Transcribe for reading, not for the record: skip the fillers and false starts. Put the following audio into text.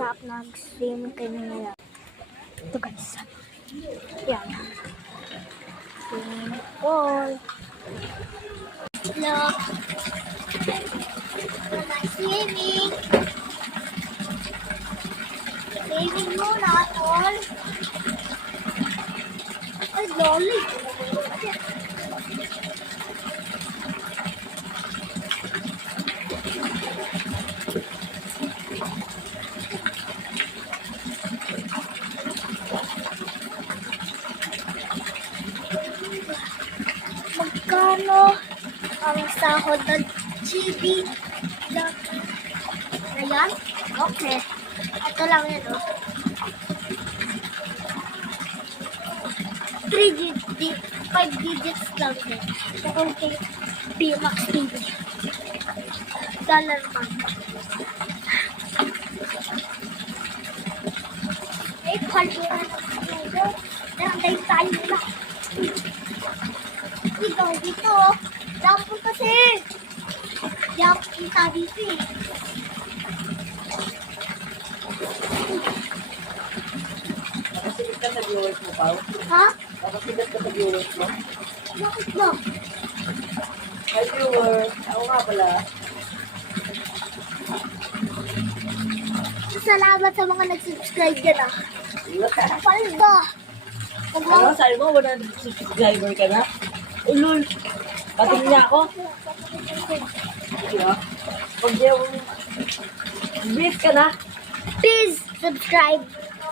Sarap nag-swimming kami ngayon. Ito guys. Yan. Swimming pool. Hello. Swimming. Swimming muna, tol. Ay, loli. Magkano ang sahod ng GB? Ayan? Okay. Ito lang yan, oh. 5 digits lang yan. Kung kay BMAX TV. Dollar man. Eh, kalburan ako. Naranday tayo na. Ikaw dito. Dapat kasi. Dapat kita dito eh. Nakasigit ka sa viewers mo, Pao? Ha? Nakasigit ka sa viewers mo? Bakit ba? Hi, viewers. Ako nga pala. Salamat sa mga nag-subscribe dyan ah. Paldo. Ano, sabi mo, 100 subscriber ka na? Ulul. Pating niya ako. Yeah. Pag yung... Brief ka na. Please subscribe.